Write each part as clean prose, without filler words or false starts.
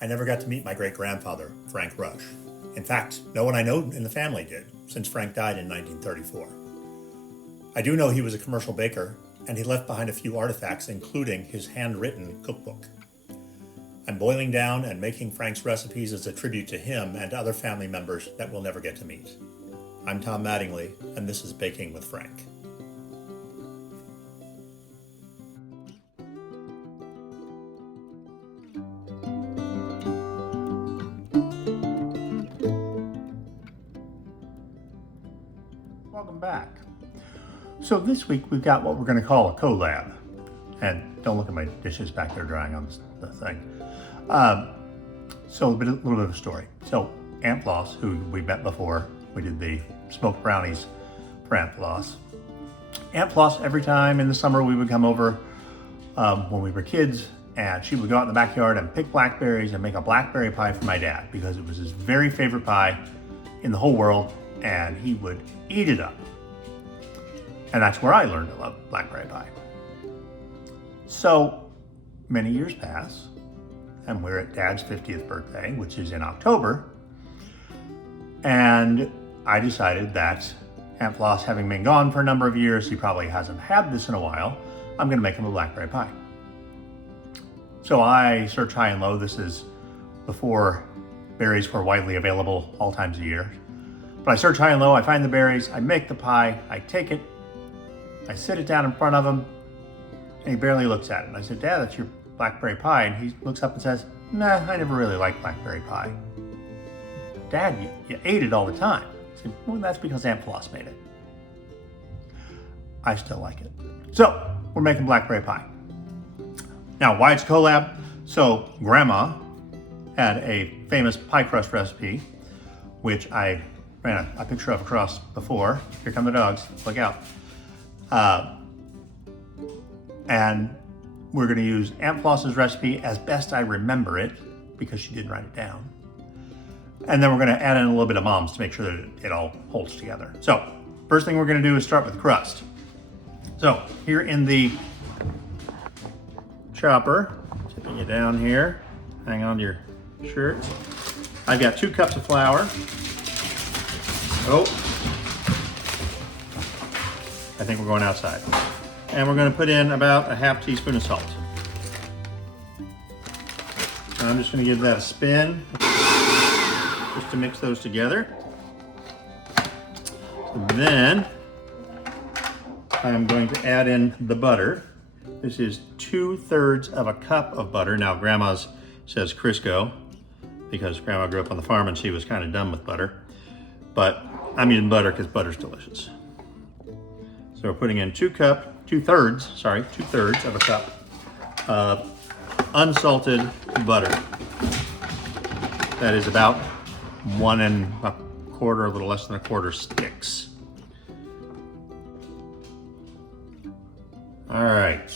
I never got to meet my great-grandfather, Frank Rush. In fact, no one I know in the family did, since Frank died in 1934. I do know he was a commercial baker, and he left behind a few artifacts, including his handwritten cookbook. I'm boiling down and making Frank's recipes as a tribute to him and to other family members that we'll never get to meet. I'm Tom Mattingly, and this is Baking with Frank. Welcome back. So this week we've got what we're going to call a collab. And don't look at my dishes back there drying on the thing. So a little bit of a story. So Aunt Floss, who we met before, we did the smoked brownies for Aunt Floss. Aunt Floss, every time in the summer we would come over when we were kids, and she would go out in the backyard and pick blackberries and make a blackberry pie for my dad because it was his very favorite pie in the whole world, and he would eat it up. And that's where I learned to love blackberry pie. So many years pass, and we're at Dad's 50th birthday, which is in October, and I decided that Aunt Floss, having been gone for a number of years, he probably hasn't had this in a while, I'm gonna make him a blackberry pie. So I search high and low. This is before berries were widely available all times of year. But I search high and low, I find the berries, I make the pie, I take it, I sit it down in front of him, and he barely looks at it. And I said, Dad, that's your blackberry pie. And he looks up and says, nah, I never really liked blackberry pie. Dad, you ate it all the time. I said, well, that's because Aunt Floss made it. I still like it. So we're making blackberry pie. Now, why it's a collab? So Grandma had a famous pie crust recipe, which I ran a picture of across before. Here come the dogs, look out. And we're gonna use Aunt Floss's recipe as best I remember it, because she didn't write it down. And then we're gonna add in a little bit of Mom's to make sure that it all holds together. So, first thing we're gonna do is start with the crust. So, here in the chopper, tipping you down here, hang on to your shirt. I've got 2 cups of flour. Oh, I think we're going outside. And we're going to put in about a half teaspoon of salt. And I'm just going to give that a spin, just to mix those together. And then I'm going to add in the butter. This is 2/3 of a cup of butter. Now Grandma's says Crisco, because Grandma grew up on the farm and she was kind of done with butter. But I'm using butter because butter's delicious. So we're putting in 2/3 of a cup of unsalted butter. That is about 1 1/4, a little less than 1/4 sticks. All right.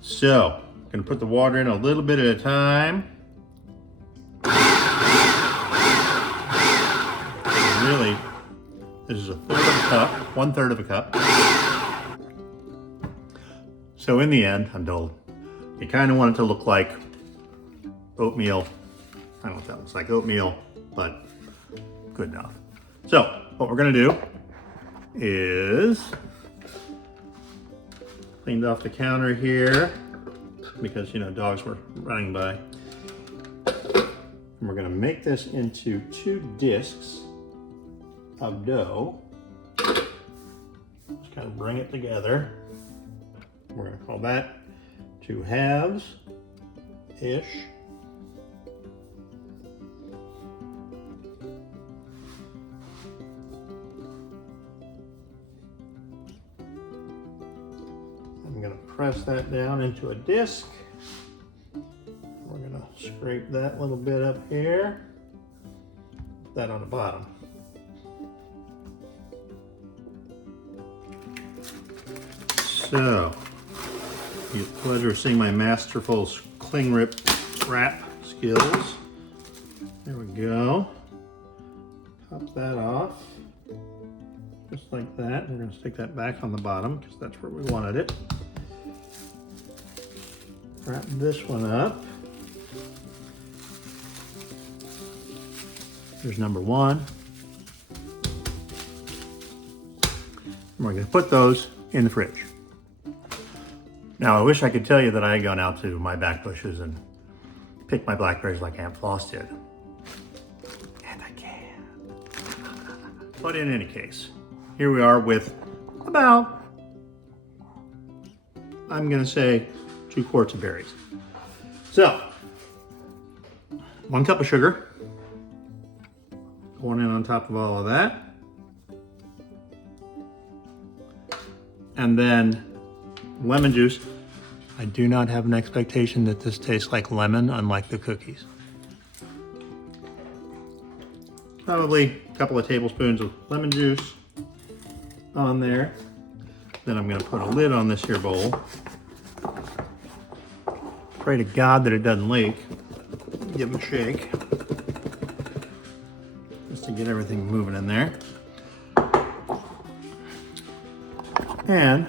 So, I'm gonna put the water in a little bit at a time. Really, this is 1/3 of a cup, 1/3 of a cup. So in the end, I'm told, you kind of want it to look like oatmeal. I don't know what that looks like, oatmeal, but good enough. So what we're gonna do is cleaned off the counter here because, you know, dogs were running by. And we're gonna make this into 2 discs of dough. Just kind of bring it together. We're gonna call that 2 halves-ish. I'm gonna press that down into a disc. We're gonna scrape that little bit up here, put that on the bottom. So, you have the pleasure of seeing my masterful cling wrap skills. There we go. Pop that off, just like that. We're going to stick that back on the bottom because that's where we wanted it. Wrap this one up. There's number one. And we're gonna put those in the fridge. Now, I wish I could tell you that I had gone out to my back bushes and picked my blackberries like Aunt Floss did. And I can. But in any case, here we are with about, I'm gonna say, 2 quarts of berries. So, 1 cup of sugar, going in on top of all of that. And then lemon juice. I do not have an expectation that this tastes like lemon, unlike the cookies. Probably a couple of tablespoons of lemon juice on there. Then I'm gonna put a lid on this here bowl. Pray to God that it doesn't leak. Give them a shake. Just to get everything moving in there. And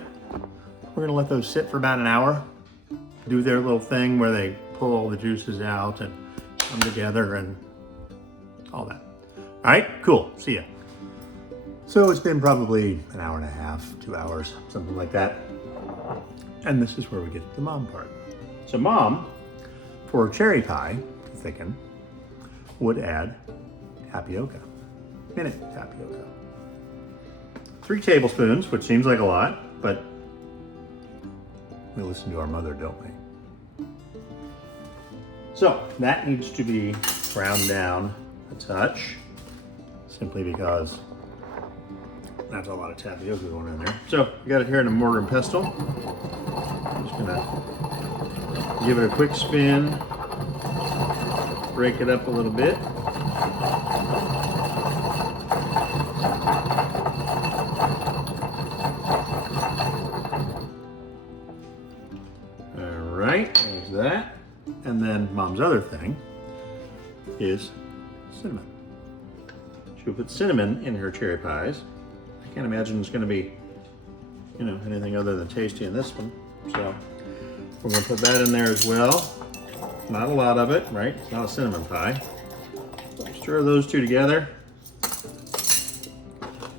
we're gonna let those sit for about an hour. Do their little thing where they pull all the juices out and come together and all that. All right, cool, see ya. So it's been probably an hour and a half, 2 hours, something like that. And this is where we get to the mom part. So mom, for cherry pie to thicken, would add tapioca, minute tapioca. 3 tablespoons, which seems like a lot, but we listen to our mother, don't we? So that needs to be ground down a touch, simply because that's a lot of tapioca going in there. So we got it here in a mortar and pestle. I'm just gonna give it a quick spin, break it up a little bit. All right, there's that. And then mom's other thing is cinnamon. She'll put cinnamon in her cherry pies. I can't imagine it's gonna be, you know, anything other than tasty in this one. So we're gonna put that in there as well. Not a lot of it, right? It's not a cinnamon pie. Stir those two together.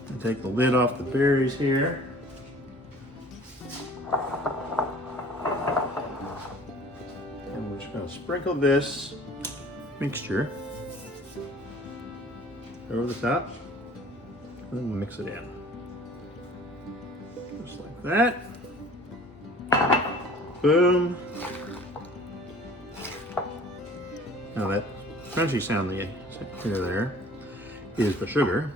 And take the lid off the berries here. And we're just gonna sprinkle this mixture over the top. And then we'll mix it in. Just like that. Boom. Now that crunchy sound that you hear there is the sugar,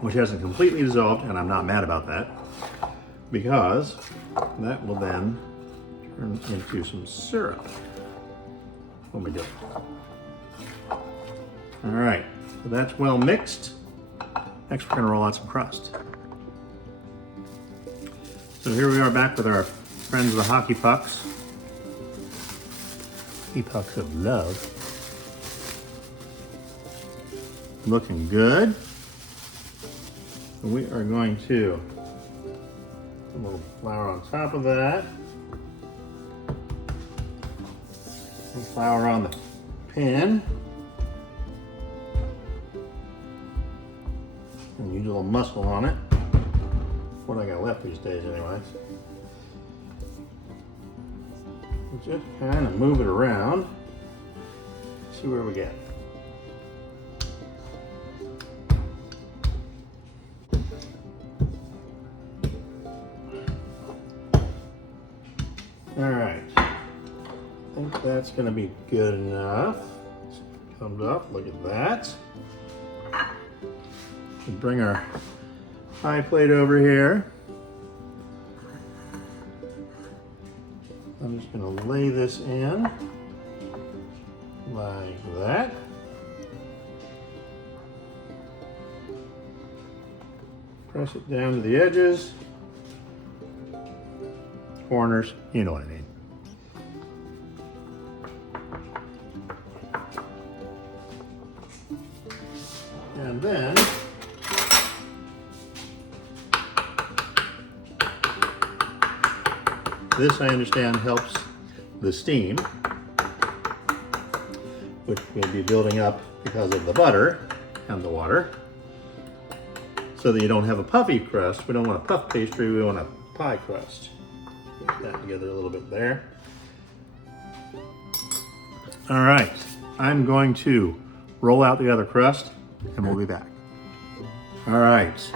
which hasn't completely dissolved, and I'm not mad about that, because that will then turn into some syrup when we do it. All right, so that's well mixed. Next, we're gonna roll out some crust. So here we are back with our friends the Hockey Pucks. Epochs of love. Looking good. We are going to put a little flour on top of that. Some flour on the pan. And use a little muscle on it. What I got left these days anyways. Just kind of move it around, see where we get. All right, I think that's gonna be good enough. Comes up, look at that. We bring our pie plate over here. I'm just going to lay this in like that. Press it down to the edges, corners, you know what I mean. And then this, I understand, helps the steam which will be building up because of the butter and the water, so that you don't have a puffy crust. We don't want a puff pastry, we want a pie crust. Get that together a little bit there. All right, I'm going to roll out the other crust and we'll be back. All right,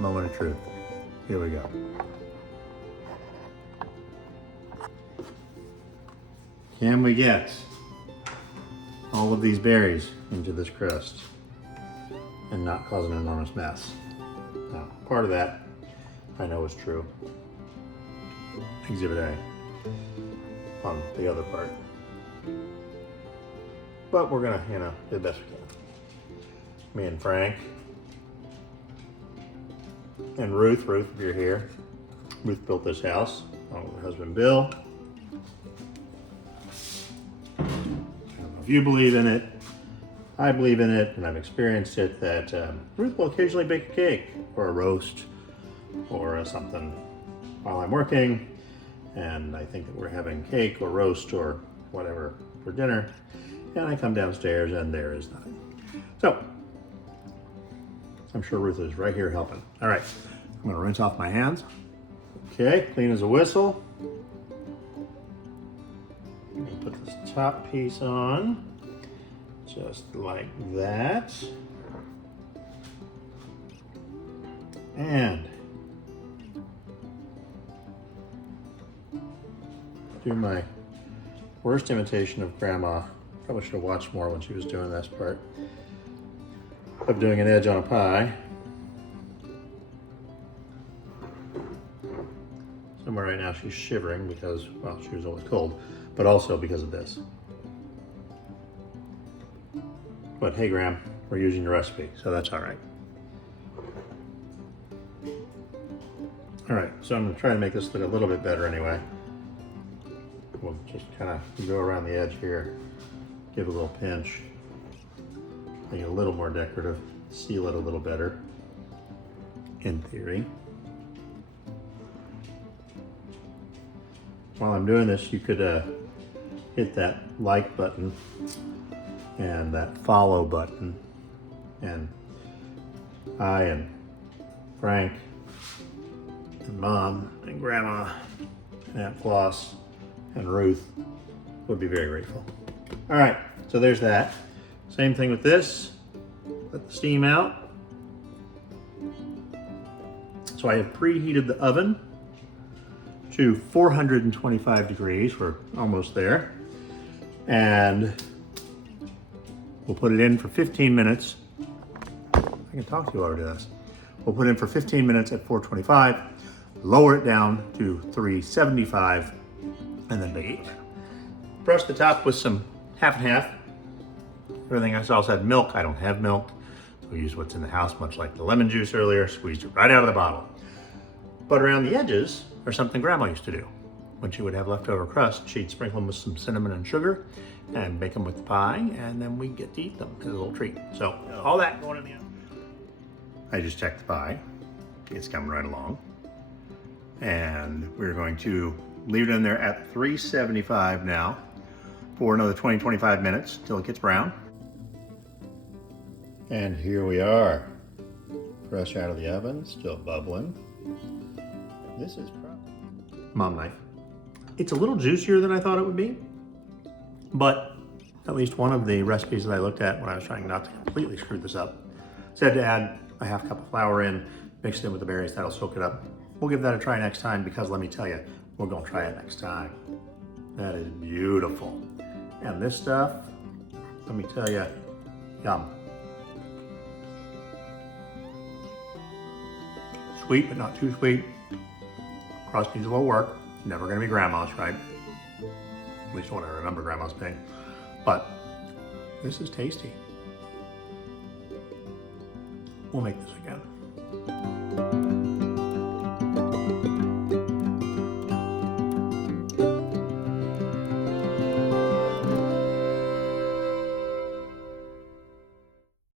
moment of truth. Here we go. Can we get all of these berries into this crust and not cause an enormous mess? Now, part of that I know is true. Exhibit A on the other part. But we're gonna, do the best we can. Me and Frank and Ruth, if you're here. Ruth built this house along with her husband Bill. I don't know if you believe in it. I believe in it, and I've experienced it, that Ruth will occasionally bake a cake or a roast or something while I'm working, and I think that we're having cake or roast or whatever for dinner, and I come downstairs and there is nothing. So, I'm sure Ruth is right here helping. All right, I'm gonna rinse off my hands. Okay, clean as a whistle. I'm gonna put this top piece on, just like that. And do my worst imitation of Grandma. Probably should have watched more when she was doing this part of doing an edge on a pie. Somewhere right now she's shivering because, well, she was always cold, but also because of this. But hey, Graham, we're using your recipe, so that's all right. All right, so I'm gonna try to make this look a little bit better anyway. We'll just kind of go around the edge here, give it a little pinch, make it a little more decorative, seal it a little better, in theory. While I'm doing this, you could hit that like button and that follow button, and I and Frank and Mom and Grandma and Aunt Floss and Ruth would be very grateful. All right, so there's that. Same thing with this. Let the steam out. So I have preheated the oven to 425 degrees. We're almost there. And we'll put it in for 15 minutes. I can talk to you while I do this. We'll put it in for 15 minutes at 425, lower it down to 375, and then bake it. Brush the top with some half and half. Everything else also had milk. I don't have milk. So we use what's in the house, much like the lemon juice earlier, squeezed it right out of the bottle. But around the edges are something Grandma used to do. When she would have leftover crust, she'd sprinkle them with some cinnamon and sugar and bake them with the pie, and then we'd get to eat them as a little treat. So all that going in the oven. I just checked the pie. It's coming right along. And we're going to leave it in there at 375 now for another 20-25 minutes till it gets brown. And here we are, fresh out of the oven, still bubbling. This is Mom knife. It's a little juicier than I thought it would be, but at least one of the recipes that I looked at when I was trying not to completely screw this up said to add a half cup of flour in, mix it in with the berries, that'll soak it up. We'll give that a try next time, because let me tell you, we're gonna try it next time. That is beautiful. And this stuff, let me tell you, yum. Sweet, but not too sweet. Crust needs a little work. Never gonna be Grandma's, right? At least what I remember Grandma's being. But this is tasty. We'll make this again.